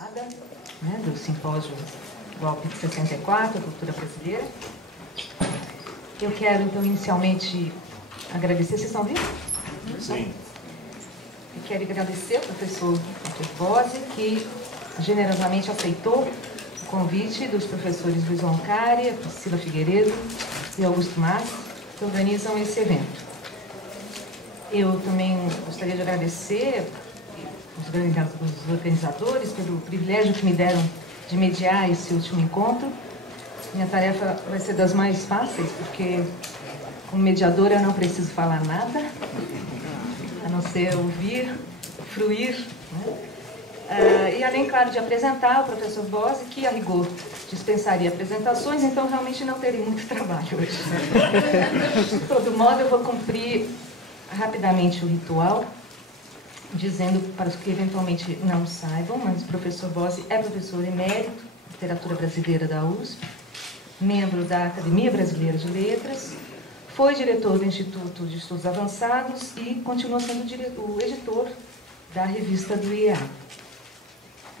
Do simpósio Golpe de 64, a cultura brasileira. Eu quero, então, inicialmente agradecer. Vocês estão ouvindo? Sim. Eu quero agradecer ao professor Bose, que generosamente aceitou o convite dos professores Luiz Roncari, Priscila Figueiredo e Augusto Massi, que organizam esse evento. Eu também gostaria de agradecer os organizadores pelo privilégio que me deram de mediar esse último encontro. Minha tarefa vai ser das mais fáceis, porque como mediadora eu não preciso falar nada, a não ser ouvir, fruir, né? E além, claro, de apresentar o professor Bose, que a rigor dispensaria apresentações, então realmente não terei muito trabalho hoje. De todo modo, eu vou cumprir rapidamente o ritual, dizendo para os que eventualmente não saibam, mas o professor Bose é professor emérito de literatura brasileira da USP, membro da Academia Brasileira de Letras, foi diretor do Instituto de Estudos Avançados e continua sendo o editor da revista do IEA.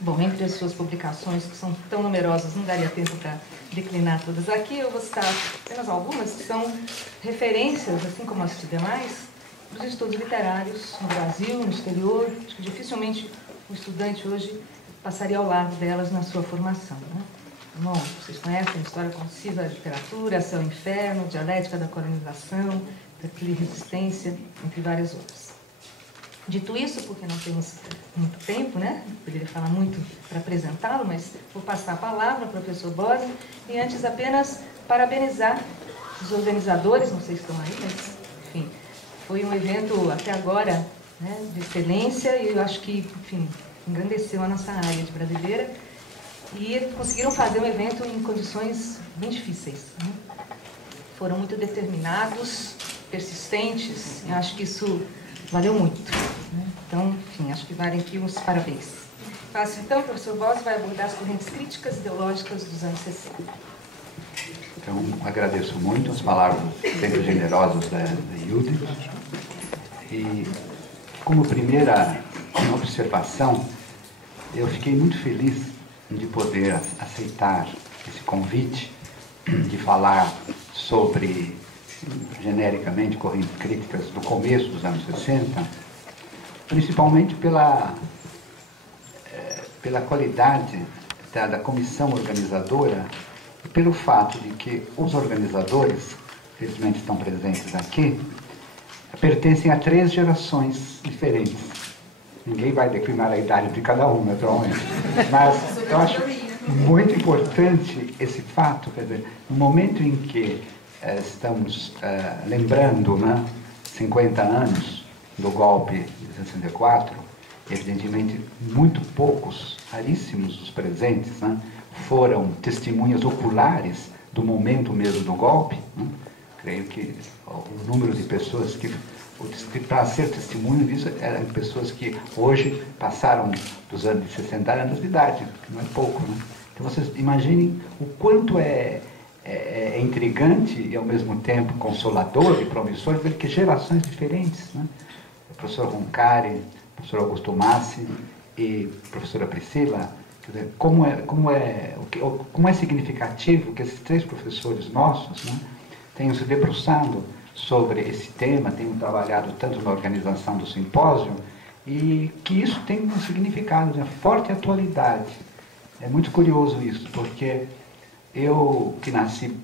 Bom, entre as suas publicações, que são tão numerosas, não daria tempo para declinar todas aqui, eu vou citar apenas algumas, que são referências, assim como as demais, dos estudos literários no Brasil, no exterior. Acho que dificilmente o estudante hoje passaria ao lado delas na sua formação, né? Bom, vocês conhecem a história concisa da literatura, Céu e Inferno, Dialética da Colonização, Declínio e Resistência, entre várias outras. Dito isso, porque não temos muito tempo, né? Eu poderia falar muito para apresentá-lo, mas vou passar a palavra ao professor Bose e antes apenas parabenizar os organizadores, não sei se estão aí, mas enfim, foi um evento até agora, né, de excelência e eu acho que, enfim, engrandeceu a nossa área de brasileira. E conseguiram fazer um evento em condições bem difíceis, né? Foram muito determinados, persistentes, e acho que isso valeu muito, né? Então, enfim, acho que valem aqui uns parabéns. Faço então, o professor Bose vai abordar as correntes críticas ideológicas dos anos 60. Então, agradeço muito as palavras sempre generosas da Yudi. E, como primeira observação, eu fiquei muito feliz de poder aceitar esse convite, de falar sobre, genericamente, correntes críticas do começo dos anos 60, principalmente pela qualidade da comissão organizadora e pelo fato de que os organizadores, felizmente estão presentes aqui, pertencem a 3 gerações diferentes. Ninguém vai declinar a idade de cada um, naturalmente. Mas eu acho muito importante esse fato, quer dizer, no momento em que estamos lembrando, né, 50 anos do golpe de 64, evidentemente muito poucos, raríssimos os presentes, né, foram testemunhas oculares do momento mesmo do golpe, né? Creio que o número de pessoas que para ser testemunho disso eram pessoas que hoje passaram dos anos de 60 anos de idade, que não é pouco, né? Então vocês imaginem o quanto é intrigante e ao mesmo tempo consolador e promissor ver que gerações diferentes, né? O professor Roncari, o professor Augusto Massi e a professora Priscila, quer dizer, como é significativo que esses 3 professores nossos, né, tenham se debruçado sobre esse tema, tenho trabalhado tanto na organização do simpósio e que isso tem um significado de forte atualidade. É muito curioso isso, porque eu, que nasci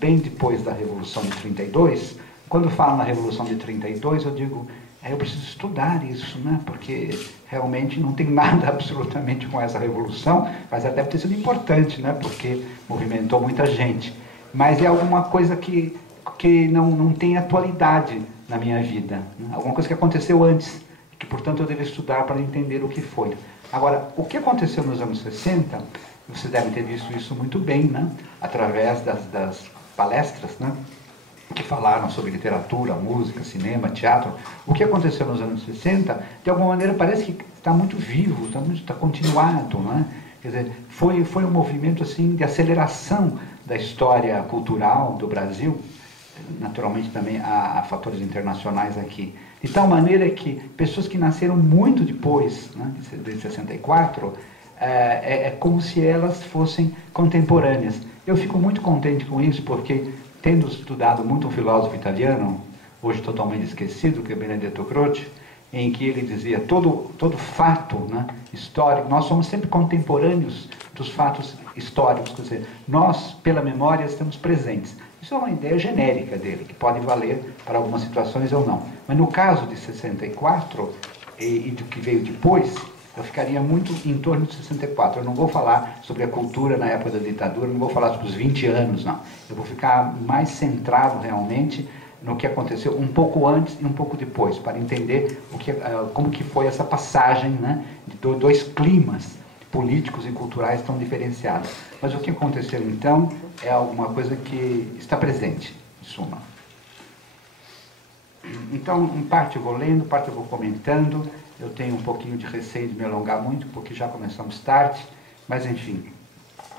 bem depois da Revolução de 32, quando falo na Revolução de 32, eu digo, eu preciso estudar isso, né? Porque realmente não tem nada absolutamente com essa Revolução, mas ela deve ter sido importante, né? Porque movimentou muita gente. Mas é alguma coisa que não tem atualidade na minha vida, né? Alguma coisa que aconteceu antes, que portanto eu devo estudar para entender o que foi. Agora, o que aconteceu nos anos 60, você deve ter visto isso muito bem, né? Através das palestras, né, que falaram sobre literatura, música, cinema, teatro. O que aconteceu nos anos 60, de alguma maneira parece que está muito vivo, está continuado, né? Quer dizer, foi um movimento assim de aceleração da história cultural do Brasil. Naturalmente também há fatores internacionais aqui. De tal maneira que pessoas que nasceram muito depois, né, de 64, é como se elas fossem contemporâneas. Eu fico muito contente com isso, porque, tendo estudado muito um filósofo italiano, hoje totalmente esquecido, que é Benedetto Croce, em que ele dizia todo fato, né, histórico, nós somos sempre contemporâneos dos fatos históricos, quer dizer, nós, pela memória, estamos presentes. Isso é uma ideia genérica dele, que pode valer para algumas situações ou não. Mas no caso de 64 e do que veio depois, eu ficaria muito em torno de 64. Eu não vou falar sobre a cultura na época da ditadura, não vou falar sobre os 20 anos, não. Eu vou ficar mais centrado realmente no que aconteceu um pouco antes e um pouco depois, para entender como que foi essa passagem, né, de dois climas políticos e culturais tão diferenciados. Mas o que aconteceu então é alguma coisa que está presente, em suma. Então, em parte eu vou lendo, parte eu vou comentando. Eu tenho um pouquinho de receio de me alongar muito, porque já começamos tarde, mas enfim,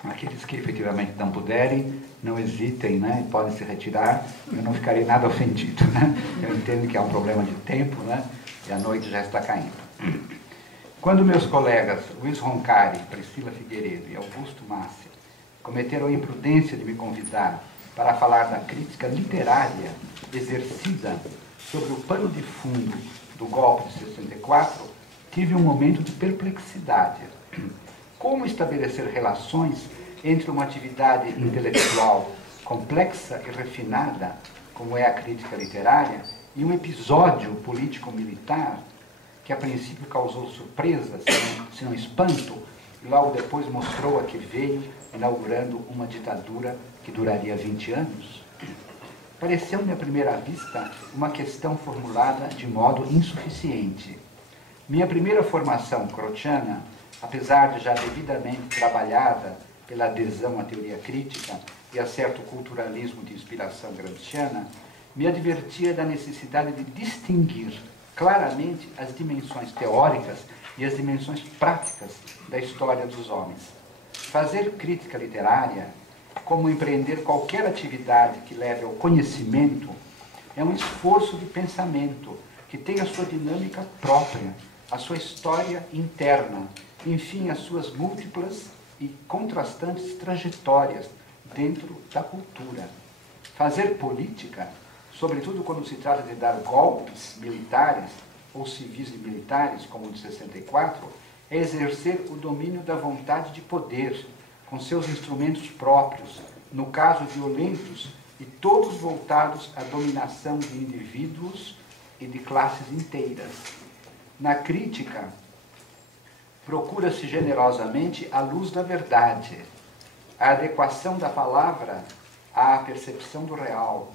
aqueles que efetivamente não puderem, não hesitem, né, e podem se retirar. Eu não ficarei nada ofendido, né? Eu entendo que é um problema de tempo, né, e a noite já está caindo. Quando meus colegas Luiz Roncari, Priscila Figueiredo e Augusto Massi cometeram a imprudência de me convidar para falar da crítica literária exercida sobre o pano de fundo do golpe de 64, tive um momento de perplexidade. Como estabelecer relações entre uma atividade intelectual complexa e refinada, como é a crítica literária, e um episódio político-militar que a princípio causou surpresa, se não espanto, e logo depois mostrou a que veio, inaugurando uma ditadura que duraria 20 anos? Pareceu-me à primeira vista uma questão formulada de modo insuficiente. Minha primeira formação crociana, apesar de já devidamente trabalhada pela adesão à teoria crítica e a certo culturalismo de inspiração gramsciana, me advertia da necessidade de distinguir claramente as dimensões teóricas e as dimensões práticas da história dos homens. Fazer crítica literária, como empreender qualquer atividade que leve ao conhecimento, é um esforço de pensamento que tem a sua dinâmica própria, a sua história interna, enfim, as suas múltiplas e contrastantes trajetórias dentro da cultura. Fazer política, sobretudo quando se trata de dar golpes militares ou civis e militares, como o de 64, é exercer o domínio da vontade de poder, com seus instrumentos próprios, no caso violentos, e todos voltados à dominação de indivíduos e de classes inteiras. Na crítica, procura-se generosamente a luz da verdade, a adequação da palavra à percepção do real,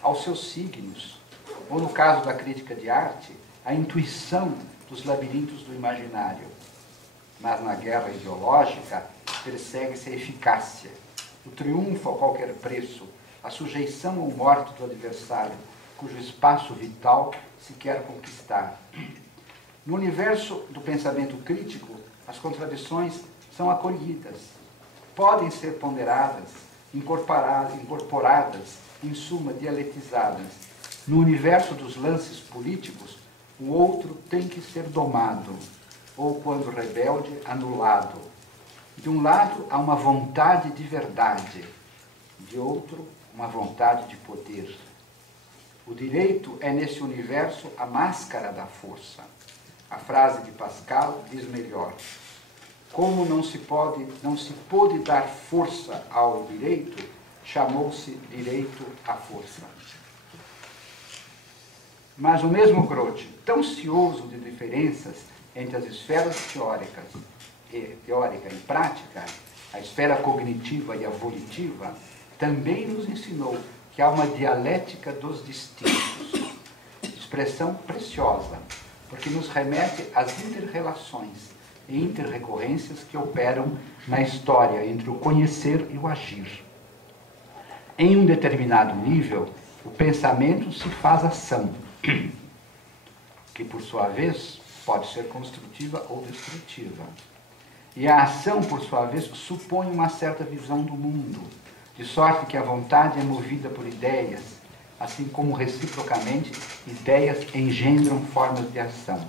aos seus signos, ou no caso da crítica de arte, a intuição dos labirintos do imaginário. Mas na guerra ideológica, persegue-se a eficácia, o triunfo a qualquer preço, a sujeição ou morte do adversário, cujo espaço vital se quer conquistar. No universo do pensamento crítico, as contradições são acolhidas, podem ser ponderadas, incorporadas, em suma, dialetizadas. No universo dos lances políticos, o outro tem que ser domado, ou, quando rebelde, anulado. De um lado, há uma vontade de verdade, de outro, uma vontade de poder. O direito é, nesse universo, a máscara da força. A frase de Pascal diz melhor: como não se pôde dar força ao direito, chamou-se direito à força. Mas o mesmo Croce, tão cioso de diferenças entre as esferas teórica e prática, a esfera cognitiva e a volitiva, também nos ensinou que há uma dialética dos distintos, expressão preciosa, porque nos remete às inter-relações e interrecorrências que operam na história entre o conhecer e o agir. Em um determinado nível, o pensamento se faz ação, que por sua vez pode ser construtiva ou destrutiva. E a ação, por sua vez, supõe uma certa visão do mundo, de sorte que a vontade é movida por ideias, assim como reciprocamente ideias engendram formas de ação.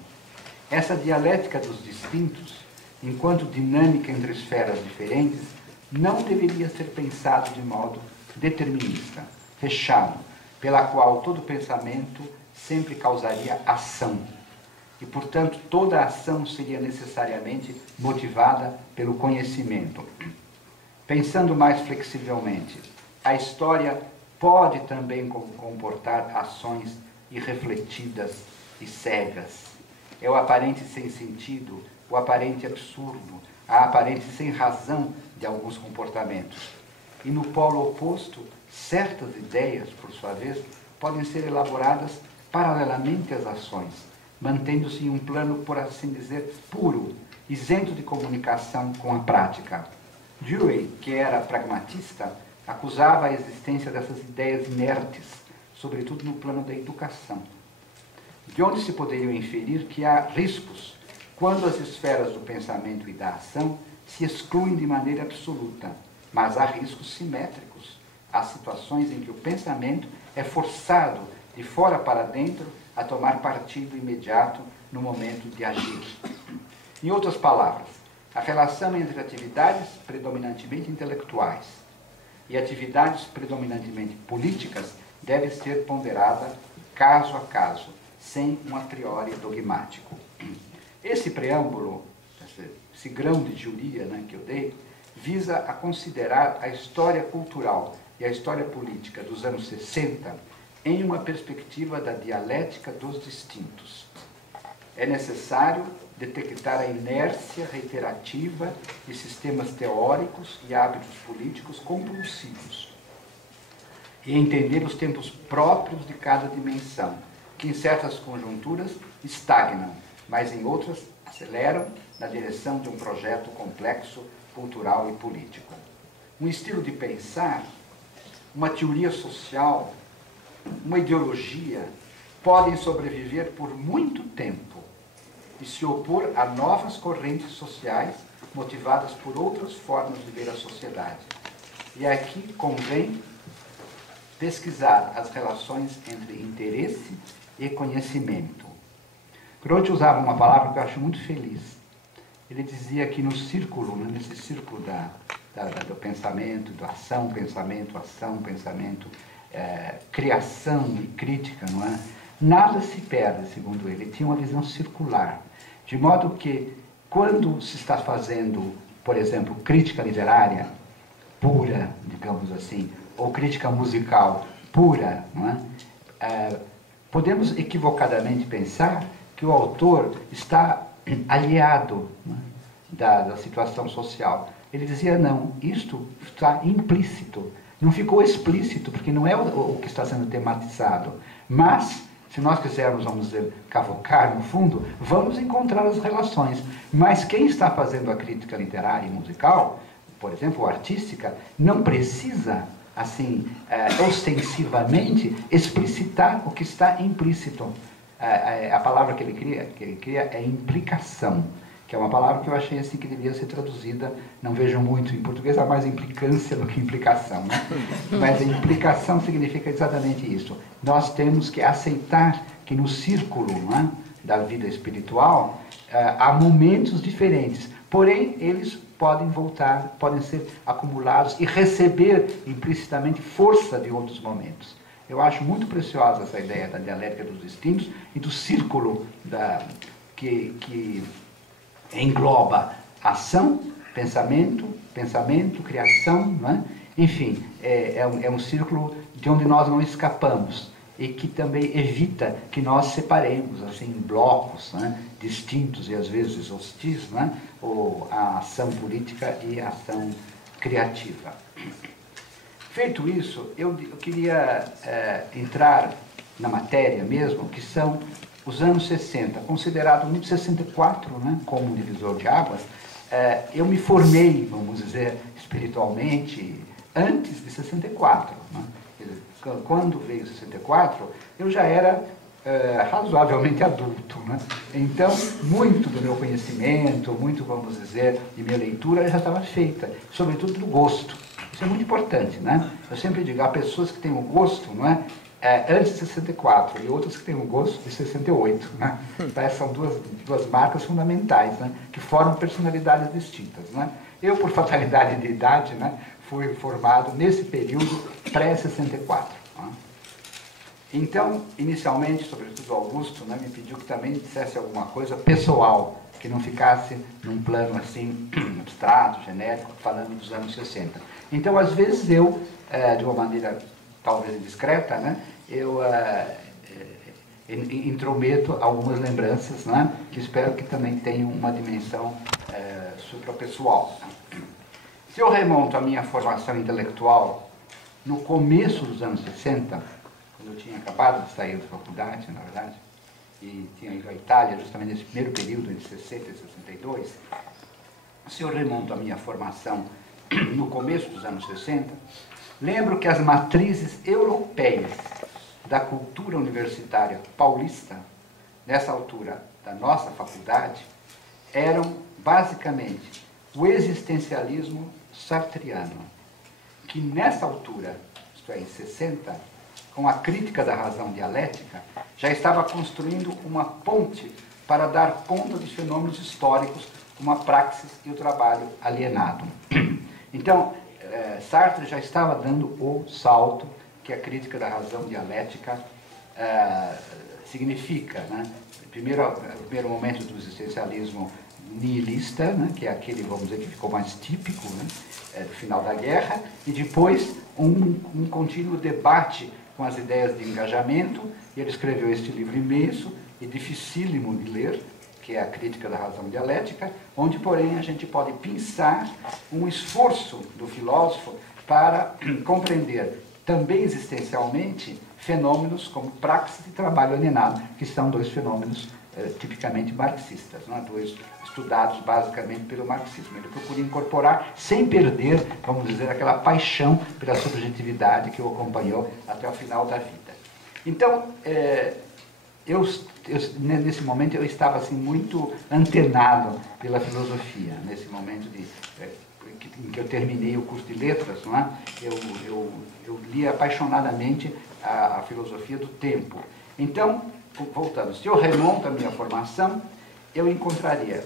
Essa dialética dos distintos enquanto dinâmica entre esferas diferentes, não deveria ser pensado de modo determinista, fechado, pela qual todo pensamento sempre causaria ação. E, portanto, toda ação seria necessariamente motivada pelo conhecimento. Pensando mais flexivelmente, a história pode também comportar ações irrefletidas e cegas. É o aparente sem sentido, o aparente absurdo, a aparente sem razão de alguns comportamentos. E no polo oposto, certas ideias, por sua vez, podem ser elaboradas paralelamente às ações, mantendo-se em um plano, por assim dizer, puro, isento de comunicação com a prática. Dewey, que era pragmatista, acusava a existência dessas ideias inertes, sobretudo no plano da educação, de onde se poderia inferir que há riscos quando as esferas do pensamento e da ação se excluem de maneira absoluta, mas há riscos simétricos. Há situações em que o pensamento é forçado de fora para dentro a tomar partido imediato no momento de agir. Em outras palavras, a relação entre atividades predominantemente intelectuais e atividades predominantemente políticas deve ser ponderada caso a caso, sem um a priori dogmático. Esse preâmbulo, esse grão de teoria, né, que eu dei, visa a considerar a história cultural e a história política dos anos 60 em uma perspectiva da dialética dos distintos. É necessário detectar a inércia reiterativa de sistemas teóricos e hábitos políticos compulsivos e entender os tempos próprios de cada dimensão, que em certas conjunturas estagnam, mas em outras aceleram na direção de um projeto complexo, cultural e político. Um estilo de pensar, uma teoria social, uma ideologia podem sobreviver por muito tempo e se opor a novas correntes sociais motivadas por outras formas de ver a sociedade. E aqui convém pesquisar as relações entre interesse e conhecimento. Grote usava uma palavra que eu acho muito feliz. Ele dizia que no círculo, né, nesse círculo do pensamento, da ação, pensamento, criação e crítica, não é? Nada se perde, segundo ele. Ele tinha uma visão circular. De modo que, quando se está fazendo, por exemplo, crítica literária pura, digamos assim, ou crítica musical pura, não é? Podemos equivocadamente pensar que o autor está aliado, não é, da situação social. Ele dizia, não, isto está implícito. Não ficou explícito, porque não é o que está sendo tematizado. Mas, se nós quisermos, vamos dizer, cavocar no fundo, vamos encontrar as relações. Mas quem está fazendo a crítica literária e musical, por exemplo, artística, não precisa, assim, ostensivamente, explicitar o que está implícito. A palavra que ele cria é implicação, que é uma palavra que eu achei assim que devia ser traduzida, não vejo muito em português, há mais implicância do que implicação, né? Mas a implicação significa exatamente isso. Nós temos que aceitar que no círculo, né, da vida espiritual há momentos diferentes, porém eles podem voltar, podem ser acumulados e receber implicitamente força de outros momentos. Eu acho muito preciosa essa ideia da dialética dos distintos e do círculo que engloba ação, pensamento, criação, não é? Enfim, é um círculo de onde nós não escapamos e que também evita que nós separemos assim, em blocos, né, distintos e às vezes hostis, né, a ação política e a ação criativa. Feito isso, eu queria entrar na matéria mesmo, que são os anos 60, considerado muito 64, né, como um divisor de águas. Eu me formei, vamos dizer, espiritualmente, antes de 64. Né? Quando veio 64, eu já era razoavelmente adulto. Né? Então, muito do meu conhecimento, muito, vamos dizer, de minha leitura já estava feita, sobretudo do gosto. Isso é muito importante, né? Eu sempre digo, há pessoas que têm o gosto, não é? antes de 64 e outras que têm um gosto de 68. Né? Então, são duas marcas fundamentais, né? Que formam personalidades distintas. Né? Eu, por fatalidade de idade, né, fui formado nesse período pré-64. Né? Então, inicialmente, sobretudo Augusto, né, me pediu que também dissesse alguma coisa pessoal, que não ficasse num plano assim, abstrato, genérico, falando dos anos 60. Então, às vezes eu, de uma maneira talvez indiscreta, né, eu intrometo algumas lembranças, né, que espero que também tenham uma dimensão suprapessoal. Se eu remonto a minha formação intelectual no começo dos anos 60, quando eu tinha acabado de sair da faculdade, na verdade, e tinha ido à Itália, justamente nesse primeiro período, entre 60 e 62, se eu remonto a minha formação no começo dos anos 60, lembro que as matrizes europeias da cultura universitária paulista, nessa altura da nossa faculdade, eram basicamente o existencialismo sartriano, que nessa altura, isto é, em 60, com a crítica da razão dialética, já estava construindo uma ponte para dar conta dos fenômenos históricos, como a praxis e o trabalho alienado. Então, Sartre já estava dando o salto que a crítica da razão dialética significa. Né? O primeiro momento do existencialismo nihilista, né? Que é aquele, vamos dizer, que ficou mais típico, né? Do final da guerra, e depois um contínuo debate com as ideias de engajamento, e ele escreveu este livro imenso e dificílimo de ler, que é a Crítica da Razão Dialética, onde, porém, a gente pode pensar um esforço do filósofo para compreender, também existencialmente, fenômenos como praxis e trabalho alienado, que são dois fenômenos tipicamente marxistas, né? Dois estudados basicamente pelo marxismo. Ele procura incorporar, sem perder, vamos dizer, aquela paixão pela subjetividade que o acompanhou até o final da vida. Então, nesse momento eu estava assim, muito antenado pela filosofia, nesse momento em que eu terminei o curso de letras, não é? Eu li apaixonadamente a filosofia do tempo. Então, voltando, se eu remonto a minha formação, eu encontraria,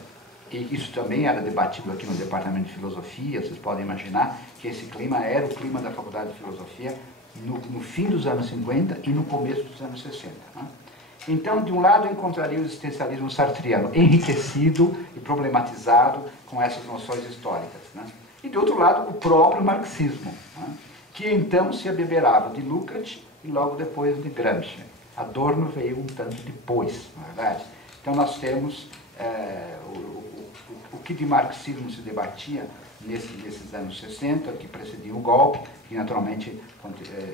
e isso também era debatido aqui no Departamento de Filosofia, vocês podem imaginar que esse clima era o clima da Faculdade de Filosofia no fim dos anos 50 e no começo dos anos 60. Né? Então, de um lado, eu encontraria o existencialismo sartriano, enriquecido e problematizado com essas noções históricas. Né? E, de outro lado, o próprio marxismo, né? Que então se abeberava de Lukács e logo depois de Gramsci. Adorno veio um tanto depois, na verdade. Então, nós temos o que de marxismo se debatia nesses anos 60, que precediam o golpe, que naturalmente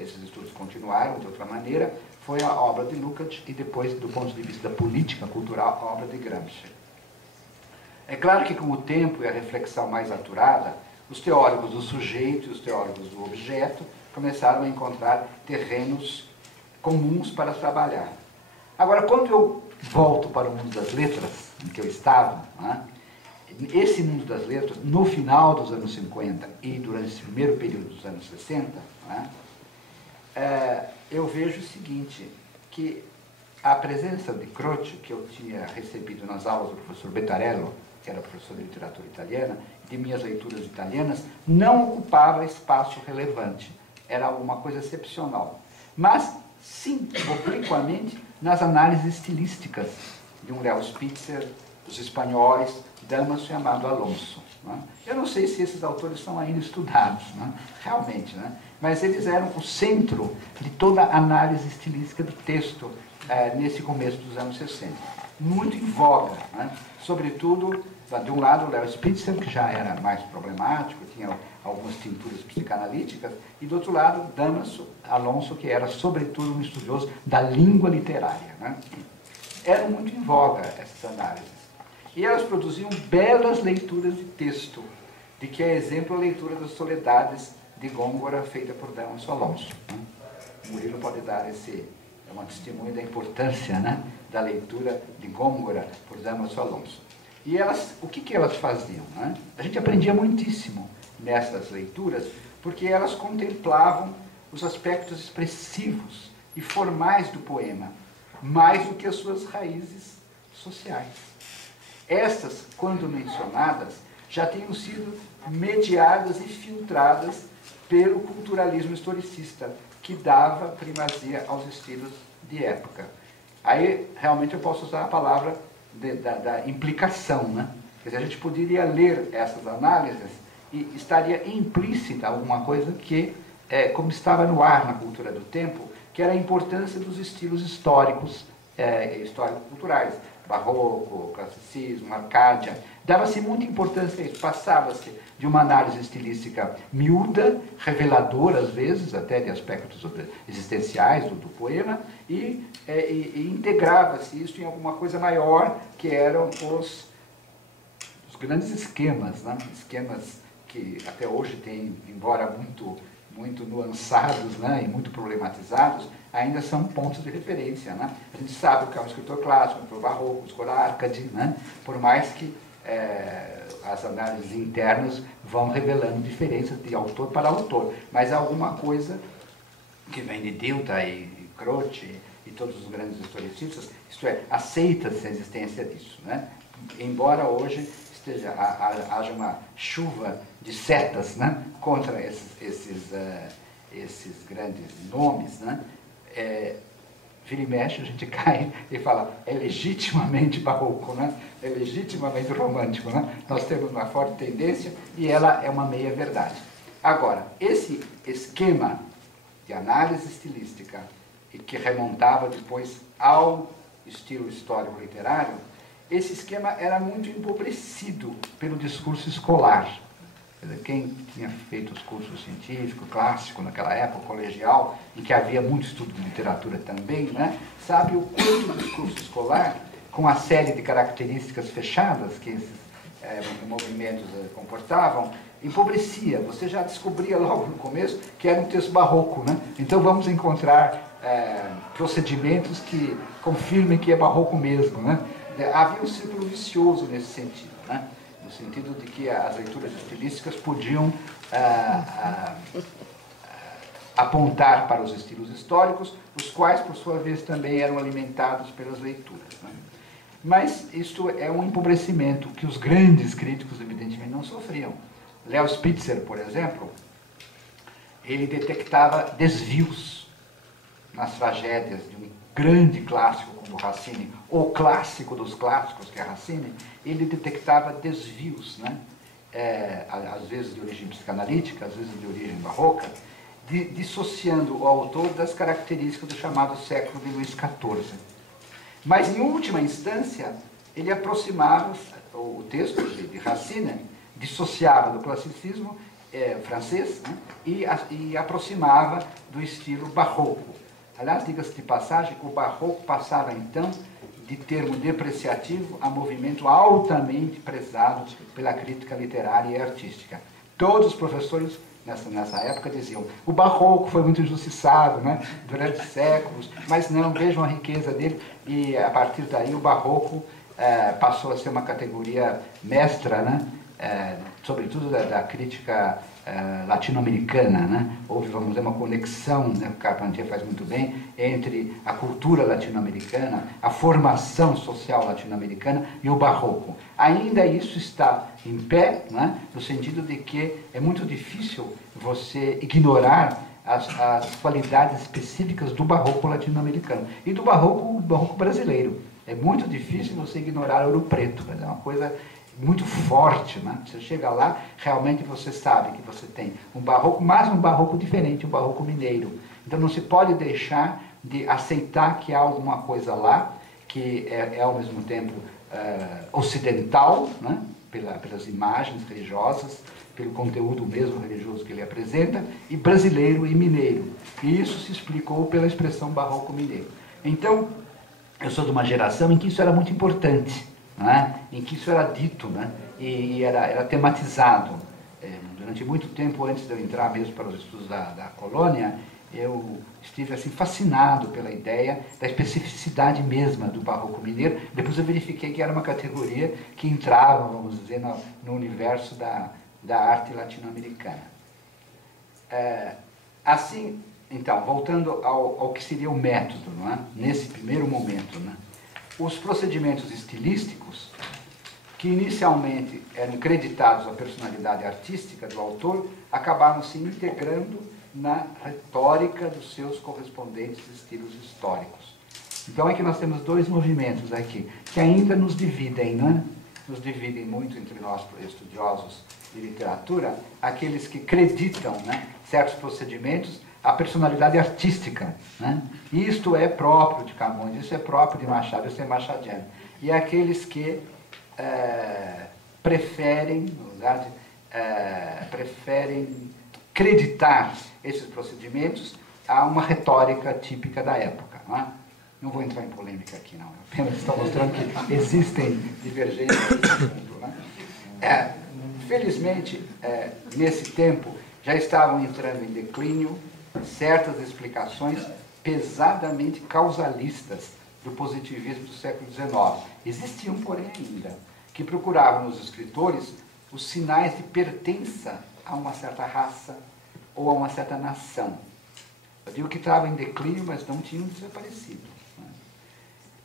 esses estudos continuaram de outra maneira, foi a obra de Lukács e depois, do ponto de vista da política cultural, a obra de Gramsci. É claro que com o tempo e a reflexão mais aturada, os teóricos do sujeito e os teóricos do objeto começaram a encontrar terrenos comuns para trabalhar. Agora, quando eu volto para o mundo das letras, em que eu estava, né, esse mundo das letras, no final dos anos 50 e durante esse primeiro período dos anos 60, né, eu vejo o seguinte, que a presença de Croce, que eu tinha recebido nas aulas do professor Bettarello, que era professor de literatura italiana, de minhas leituras italianas, não ocupava espaço relevante. Era uma coisa excepcional. Mas, sim, obliquamente, nas análises estilísticas de um Léo Spitzer, dos espanhóis, Damaso e Amado Alonso. Né? Eu não sei se esses autores são ainda estudados, né? Realmente, né? Mas eles eram o centro de toda a análise estilística do texto nesse começo dos anos 60. Muito em voga, né? Sobretudo, de um lado, o Léo Spitzer, que já era mais problemático, tinha algumas tinturas psicanalíticas, e do outro lado, Damaso Alonso, que era, sobretudo, um estudioso da língua literária. Né? Eram muito em voga essas análises. E elas produziam belas leituras de texto, de que é exemplo a leitura das Soledades de Góngora, feita por Damaso Alonso. Né? Murilo pode dar uma testemunha da importância, né, da leitura de Góngora por Damaso Alonso. E elas, o que elas faziam? Né? A gente aprendia muitíssimo nessas leituras, porque elas contemplavam os aspectos expressivos e formais do poema, mais do que as suas raízes sociais. Estas, quando mencionadas, já tinham sido mediadas e filtradas pelo culturalismo historicista, que dava primazia aos estilos de época. Aí, realmente, eu posso usar a palavra da implicação, né? Quer dizer, a gente poderia ler essas análises e estaria implícita alguma coisa que, como estava no ar na cultura do tempo, que era a importância dos estilos históricos, histórico-culturais, barroco, classicismo, arcádia. Dava-se muita importância a isso, passava-se de uma análise estilística miúda, reveladora às vezes, até de aspectos existenciais do poema, e integrava-se isso em alguma coisa maior, que eram os grandes esquemas, né? Esquemas que até hoje têm, embora muito nuançados, né, e muito problematizados, ainda são pontos de referência, né? A gente sabe que é um escritor clássico, um escritor barroco, um escritor arcade, né? Por mais que as análises internas vão revelando diferenças de autor para autor, mas alguma coisa que vem de Dilthey e Croce e todos os grandes historicistas, isto é, aceita-se a existência disso, né? Embora hoje haja uma chuva de setas, né, contra esses grandes nomes, né? Vira e mexe, a gente cai e fala, é legitimamente barroco, né? É legitimamente romântico, né? Nós temos uma forte tendência e ela é uma meia-verdade. Agora, esse esquema de análise estilística e que remontava depois ao estilo histórico-literário, esse esquema era muito empobrecido pelo discurso escolar. Quem tinha feito os cursos científicos, clássico, naquela época, colegial, em que havia muito estudo de literatura também, né, sabe o quanto o discurso escolar, com a série de características fechadas que esses movimentos comportavam, empobrecia. Você já descobria logo no começo que era um texto barroco, né? Então vamos encontrar procedimentos que confirmem que é barroco mesmo, né? Havia um círculo vicioso nesse sentido, né? No sentido de que as leituras estilísticas podiam apontar para os estilos históricos, os quais, por sua vez, também eram alimentados pelas leituras, né? Mas isto é um empobrecimento que os grandes críticos, evidentemente, não sofriam. Leo Spitzer, por exemplo, ele detectava desvios nas tragédias de um grande clássico como Racine, o clássico dos clássicos, que é Racine. Ele detectava desvios, né? Às vezes de origem psicanalítica, às vezes de origem barroca, dissociando o autor das características do chamado século de Luís XIV. Mas, em última instância, ele aproximava o texto de Racine, dissociava do classicismo francês, né? e aproximava do estilo barroco. Aliás, diga-se de passagem que o barroco passava, então, de termo depreciativo a movimento altamente prezado pela crítica literária e artística. Todos os professores nessa época diziam, o barroco foi muito injustiçado, né, durante séculos, mas não, vejam a riqueza dele, e a partir daí o barroco passou a ser uma categoria mestra, né, sobretudo da crítica latino-americana, né? Houve, vamos dizer, uma conexão, né, o Carpentier faz muito bem, entre a cultura latino-americana, a formação social latino-americana e o barroco. Ainda isso está em pé, né, no sentido de que é muito difícil você ignorar as qualidades específicas do barroco latino-americano e do barroco brasileiro. É muito difícil você ignorar Ouro Preto, é uma coisa muito forte, né? Você chega lá, realmente você sabe que você tem um barroco, mas um barroco diferente, um barroco mineiro. Então não se pode deixar de aceitar que há alguma coisa lá que é ao mesmo tempo ocidental, né? Pelas imagens religiosas, pelo conteúdo mesmo religioso que ele apresenta, e brasileiro e mineiro. E isso se explicou pela expressão barroco mineiro. Então, eu sou de uma geração em que isso era muito importante, né? Em que isso era dito, né? E era tematizado. Durante muito tempo, antes de eu entrar mesmo para os estudos da colônia, eu estive assim, fascinado pela ideia da especificidade mesma do barroco mineiro. Depois eu verifiquei que era uma categoria que entrava, vamos dizer, no universo da arte latino-americana. Assim, Então, voltando ao que seria o método, não é? Nesse primeiro momento, né? Os procedimentos estilísticos, que inicialmente eram creditados à personalidade artística do autor, acabaram se integrando na retórica dos seus correspondentes estilos históricos. Então é que nós temos dois movimentos aqui, que ainda nos dividem, né? Nos dividem muito entre nós, estudiosos de literatura, aqueles que acreditam, né, certos procedimentos à personalidade artística, né? Isto é próprio de Camões, isso é próprio de Machado, isso é machadiano. E aqueles que preferem, no lugar de, preferem acreditar esses procedimentos a uma retórica típica da época, não é? Não vou entrar em polêmica aqui, não. Apenas estou mostrando que existem divergências nesse mundo, né? Felizmente, nesse tempo, já estavam entrando em declínio certas explicações pesadamente causalistas do positivismo do século XIX. Existiam, porém, ainda, que procuravam nos escritores os sinais de pertença a uma certa raça ou a uma certa nação. Eu digo que estavam em declínio, mas não tinham desaparecido.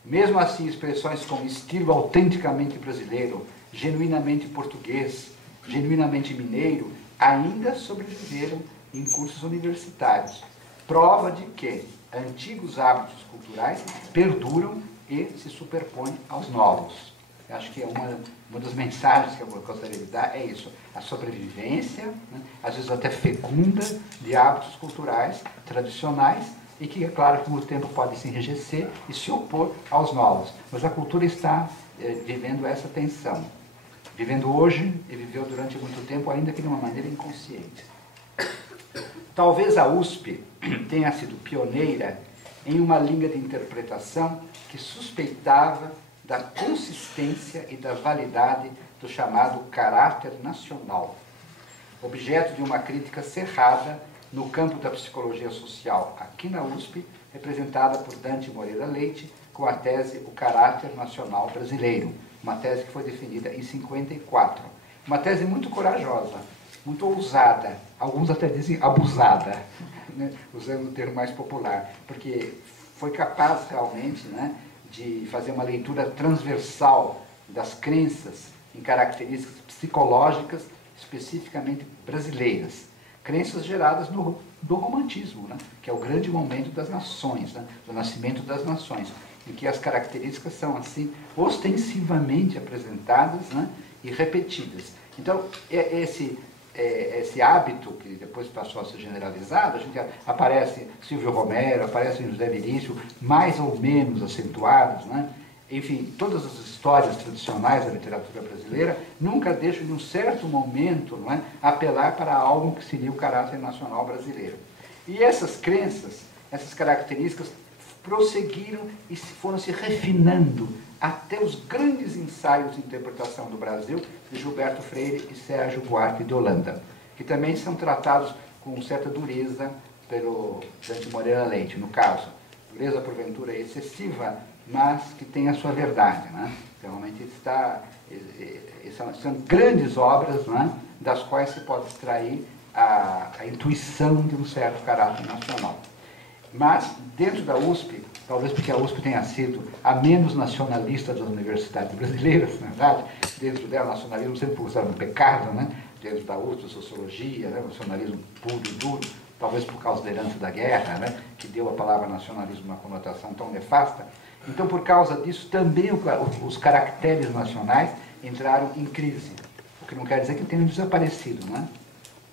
Mesmo assim, expressões como estilo autenticamente brasileiro, genuinamente português, genuinamente mineiro, ainda sobreviveram em cursos universitários. Prova de que antigos hábitos culturais perduram e se superpõem aos novos. Eu acho que uma das mensagens que eu gostaria de dar é isso. A sobrevivência, né, às vezes até fecunda, de hábitos culturais tradicionais, e que, é claro, com o tempo pode se enrijecer e se opor aos novos. Mas a cultura está vivendo essa tensão. Vivendo hoje e viveu durante muito tempo, ainda que de uma maneira inconsciente. Talvez a USP tenha sido pioneira em uma linha de interpretação que suspeitava da consistência e da validade do chamado caráter nacional, objeto de uma crítica cerrada no campo da psicologia social, aqui na USP, representada por Dante Moreira Leite, com a tese O Caráter Nacional Brasileiro, uma tese que foi definida em 54. Uma tese muito corajosa, muito ousada, alguns até dizem abusada, né, usando o termo mais popular, porque foi capaz realmente, né, de fazer uma leitura transversal das crenças em características psicológicas especificamente brasileiras. Crenças geradas do romantismo, né, que é o grande momento das nações, né, do nascimento das nações, em que as características são assim ostensivamente apresentadas, né, e repetidas. Então, esse hábito, que depois passou a ser generalizado, a gente aparece Silvio Romero, aparece José Veríssimo, mais ou menos acentuados, né? Enfim, todas as histórias tradicionais da literatura brasileira nunca deixam, em um certo momento, não é, apelar para algo que seria o caráter nacional brasileiro. E essas crenças, essas características, prosseguiram e foram se refinando até os grandes ensaios de interpretação do Brasil de Gilberto Freire e Sérgio Buarque de Holanda, que também são tratados com certa dureza pelo Dante Moreira Leite, no caso. Dureza, porventura, excessiva, mas que tem a sua verdade, né? Realmente são grandes obras, né, das quais se pode extrair a intuição de um certo caráter nacional. Mas, dentro da USP, talvez porque a USP tenha sido a menos nacionalista das universidades brasileiras, na verdade, dentro dela, o nacionalismo sempre considerado um pecado, né? Dentro da USP, a sociologia, né? O nacionalismo puro e duro, talvez por causa da herança da guerra, né? Que deu à palavra nacionalismo uma conotação tão nefasta. Então, por causa disso, também os caracteres nacionais entraram em crise, o que não quer dizer que tenham desaparecido, né?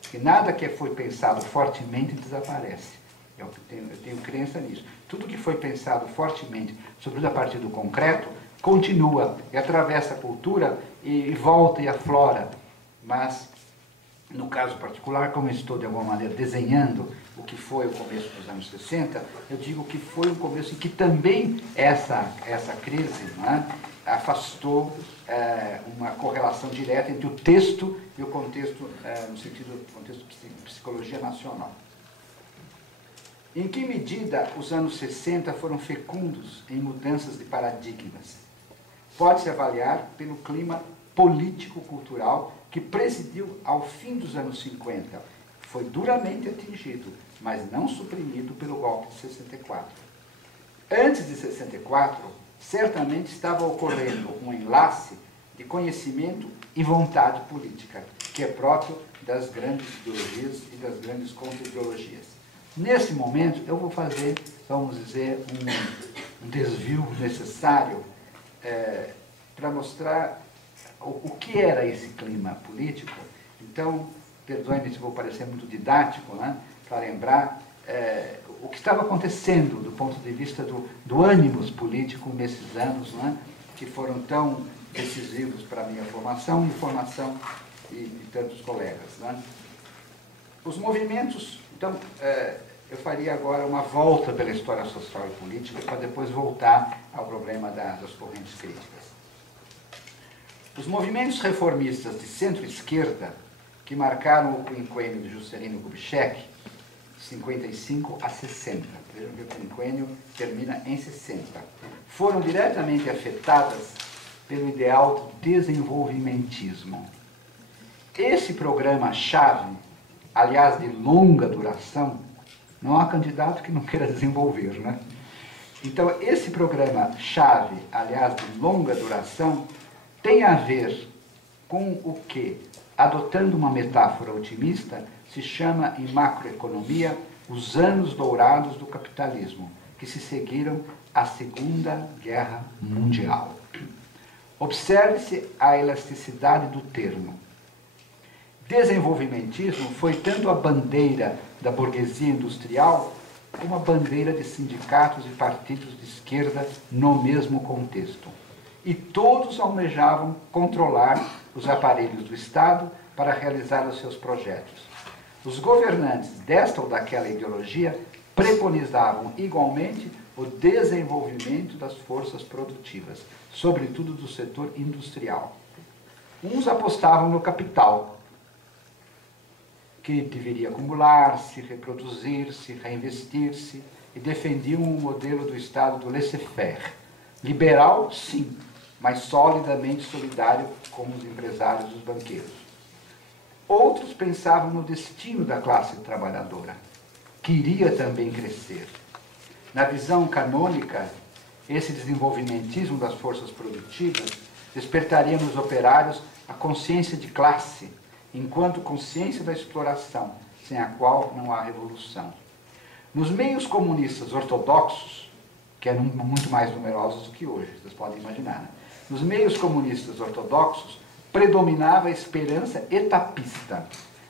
Porque nada que foi pensado fortemente desaparece. Eu tenho crença nisso. Tudo que foi pensado fortemente, sobretudo a partir do concreto, continua e atravessa a cultura e volta e aflora. Mas, no caso particular, como eu estou de alguma maneira desenhando o que foi o começo dos anos 60, eu digo que foi um começo em que também essa crise, né, afastou uma correlação direta entre o texto e o contexto, no sentido do contexto de psicologia nacional. Em que medida os anos 60 foram fecundos em mudanças de paradigmas? Pode-se avaliar pelo clima político-cultural que presidiu ao fim dos anos 50. Foi duramente atingido mas não suprimido pelo golpe de 64. Antes de 64, certamente estava ocorrendo um enlace de conhecimento e vontade política, que é próprio das grandes ideologias e das grandes contra-ideologias. Nesse momento, eu vou fazer, vamos dizer, um desvio necessário para mostrar o que era esse clima político. Então, perdoe-me se vou parecer muito didático, né, para lembrar o que estava acontecendo do ponto de vista do ânimos político nesses anos, né, que foram tão decisivos para a minha formação e formação de tantos colegas. Né. Os movimentos, então, eu faria agora uma volta pela história social e política para depois voltar ao problema das correntes críticas. Os movimentos reformistas de centro-esquerda, que marcaram o quinquênio de Juscelino Kubitschek, 55 a 60, vejam que o quinquênio termina em 60, foram diretamente afetadas pelo ideal do desenvolvimentismo. Esse programa-chave, aliás de longa duração, não há candidato que não queira desenvolver, né? Então, esse programa-chave, aliás de longa duração, tem a ver com o que, adotando uma metáfora otimista, se chama em macroeconomia os anos dourados do capitalismo, que se seguiram à Segunda Guerra Mundial. Observe-se a elasticidade do termo. Desenvolvimentismo foi tanto a bandeira da burguesia industrial como a bandeira de sindicatos e partidos de esquerda no mesmo contexto. E todos almejavam controlar os aparelhos do Estado para realizar os seus projetos. Os governantes desta ou daquela ideologia preconizavam igualmente o desenvolvimento das forças produtivas, sobretudo do setor industrial. Uns apostavam no capital, que deveria acumular-se, reproduzir-se, reinvestir-se, e defendiam o modelo do Estado do laissez-faire. Liberal, sim, mas solidamente solidário como os empresários e os banqueiros. Outros pensavam no destino da classe trabalhadora, que iria também crescer. Na visão canônica, esse desenvolvimentismo das forças produtivas despertaria nos operários a consciência de classe, enquanto consciência da exploração, sem a qual não há revolução. Nos meios comunistas ortodoxos, que eram muito mais numerosos do que hoje, vocês podem imaginar, né? Nos meios comunistas ortodoxos, predominava a esperança etapista,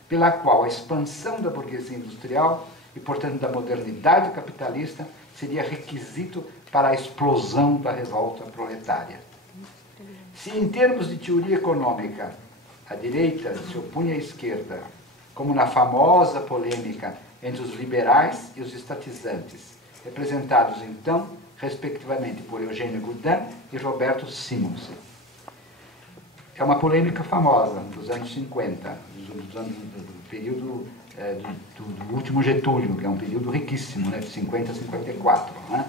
pela qual a expansão da burguesia industrial e, portanto, da modernidade capitalista seria requisito para a explosão da revolta proletária. Se, em termos de teoria econômica, a direita se opunha à esquerda, como na famosa polêmica entre os liberais e os estatizantes, representados, então, respectivamente por Eugênio Goudin e Roberto Simonsen. É uma polêmica famosa dos anos 50, do período do último Getúlio, que é um período riquíssimo, né, de 50 a 54, né?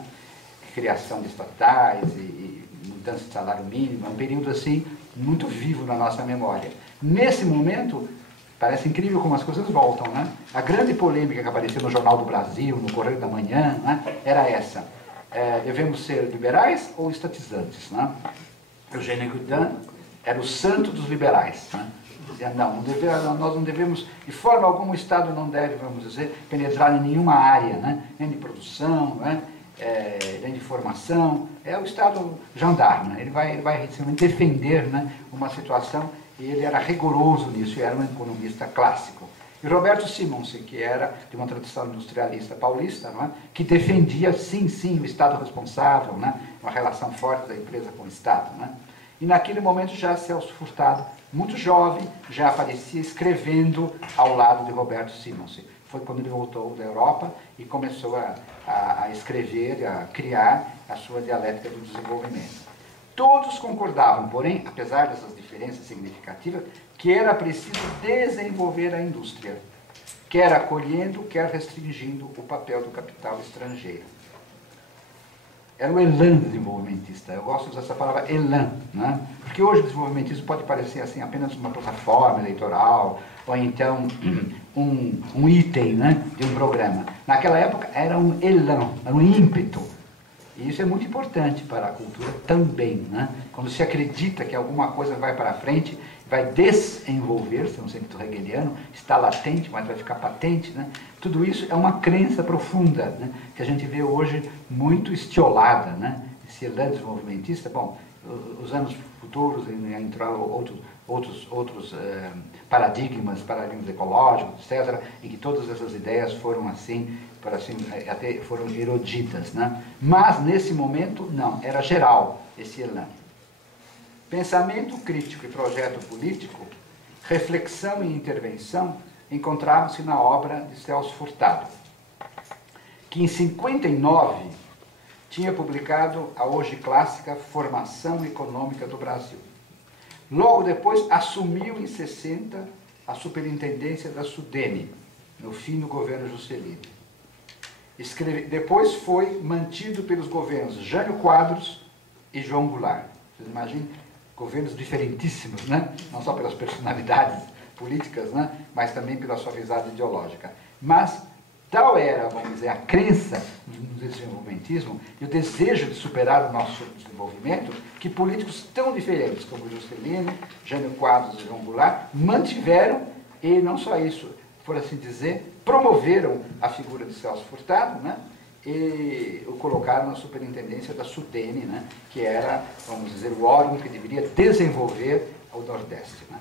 Criação de estatais e mudança de salário mínimo, é um período assim muito vivo na nossa memória. Nesse momento, parece incrível como as coisas voltam, né? A grande polêmica que apareceu no Jornal do Brasil, no Correio da Manhã, né, era essa. Devemos ser liberais ou estatizantes, né? Eugênio Goudin era o santo dos liberais, né? Dizia, nós não devemos, de forma alguma, o Estado não deve, vamos dizer, penetrar em nenhuma área, né? Nem de produção, né? Nem de formação. É o Estado gendarme, né? Ele vai defender, né, uma situação, e ele era rigoroso nisso, e era um economista clássico. E Roberto Simonsen, que era de uma tradição industrialista paulista, não é? Que defendia, sim, o Estado responsável, né? Uma relação forte da empresa com o Estado. Né? E naquele momento já Celso Furtado, muito jovem, já aparecia escrevendo ao lado de Roberto Simonsen. Foi quando ele voltou da Europa e começou a escrever, a criar a sua dialética do desenvolvimento. Todos concordavam, porém, apesar dessas diferenças significativas, que era preciso desenvolver a indústria, quer acolhendo, quer restringindo o papel do capital estrangeiro. Era o elan desenvolvimentista. Eu gosto de usar essa palavra elan, né? Porque Porque hoje o desenvolvimentismo pode parecer assim apenas uma plataforma eleitoral, ou então um item, né, de um programa. Naquela época era um elan, era um ímpeto. E isso é muito importante para a cultura também, né? Quando se acredita que alguma coisa vai para frente, vai desenvolver-se, no sentido hegeliano, está latente, mas vai ficar patente, né? Tudo isso é uma crença profunda, né, que a gente vê hoje muito estiolada, né? Esse elan desenvolvimentista, bom, os anos futuros entraram outros paradigmas ecológicos, etc., em que todas essas ideias foram assim, até foram erodidas, né? Mas nesse momento não, era geral esse elan. Pensamento crítico e projeto político, reflexão e intervenção encontravam-se na obra de Celso Furtado, que em 59 tinha publicado a hoje clássica Formação Econômica do Brasil. Logo depois assumiu em 60 a superintendência da SUDENE, no fim do governo Juscelino. Depois foi mantido pelos governos Jânio Quadros e João Goulart. Vocês imaginem, governos diferentíssimos, né? Não só pelas personalidades políticas, né? Mas também pela sua visão ideológica. Mas tal era, vamos dizer, a crença no desenvolvimentismo e o desejo de superar o nosso desenvolvimento, que políticos tão diferentes como Juscelino, Jânio Quadros e João Goulart mantiveram, e não só isso, por assim dizer, promoveram a figura de Celso Furtado, né? E o colocaram na superintendência da SUDENE, né? Que era, vamos dizer, o órgão que deveria desenvolver o Nordeste, né?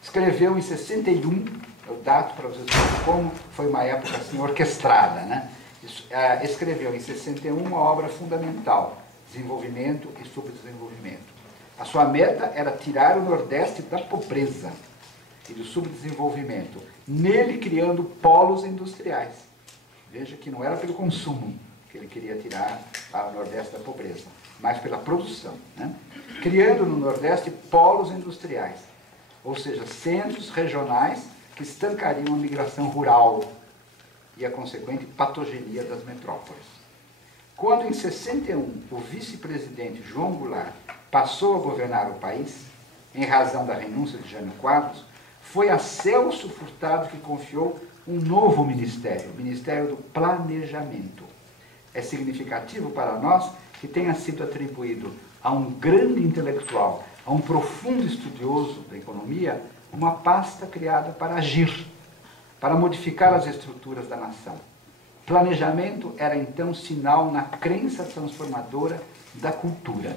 Escreveu em 61, eu dato para vocês verem como foi uma época assim orquestrada, né? Escreveu em 61 uma obra fundamental, Desenvolvimento e Subdesenvolvimento. A sua meta era tirar o Nordeste da pobreza e do subdesenvolvimento, nele criando polos industriais. Veja que não era pelo consumo que ele queria tirar o Nordeste da pobreza, mas pela produção, né? Criando no Nordeste polos industriais, ou seja, centros regionais que estancariam a migração rural e a consequente patogenia das metrópoles. Quando, em 61, o vice-presidente João Goulart passou a governar o país, em razão da renúncia de Jânio Quadros, foi a Celso Furtado que confiou um novo ministério, o Ministério do Planejamento. É significativo para nós que tenha sido atribuído a um grande intelectual, a um profundo estudioso da economia, uma pasta criada para agir, para modificar as estruturas da nação. Planejamento era então sinal na crença transformadora da cultura.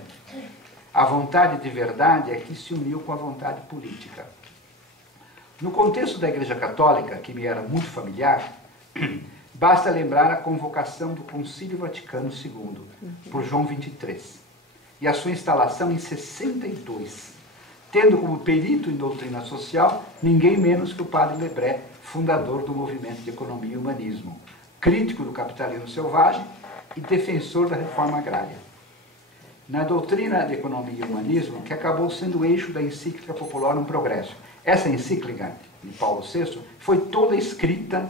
A vontade de verdade é que se uniu com a vontade política. No contexto da Igreja Católica, que me era muito familiar, basta lembrar a convocação do Concílio Vaticano II, por João XXIII, e a sua instalação em 62, tendo como perito em doutrina social ninguém menos que o padre Lebré, fundador do movimento de economia e humanismo, crítico do capitalismo selvagem e defensor da reforma agrária. Na doutrina de economia e humanismo, que acabou sendo o eixo da encíclica Populorum Progresso. Essa encíclica de Paulo VI foi toda escrita,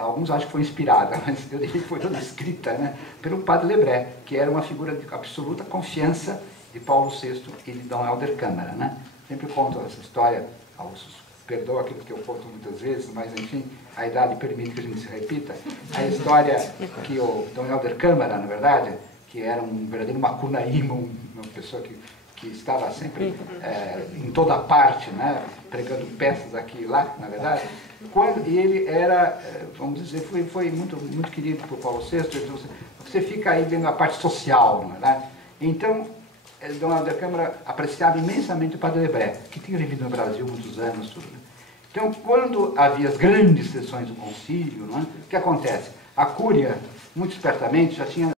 alguns acham que foi inspirada, mas eu diria que foi toda escrita, né, pelo padre Lebré, que era uma figura de absoluta confiança de Paulo VI e de Dom Helder Câmara, né? Sempre conto essa história, perdoa aquilo que eu conto muitas vezes, mas enfim, a idade permite que a gente se repita. A história que o Dom Helder Câmara, na verdade, que era um verdadeiro macunaíma, uma pessoa que estava sempre em toda parte, né, pregando peças aqui e lá, na verdade, e ele era, vamos dizer, foi muito, muito querido por Paulo VI. Ele disse, você fica aí vendo a parte social, não é verdade? Então, Dom Helder Câmara apreciava imensamente o padre Lebré, que tinha vivido no Brasil muitos anos. Tudo, né? Então, quando havia as grandes sessões do concílio, né, o que acontece? A Cúria, muito espertamente, já tinha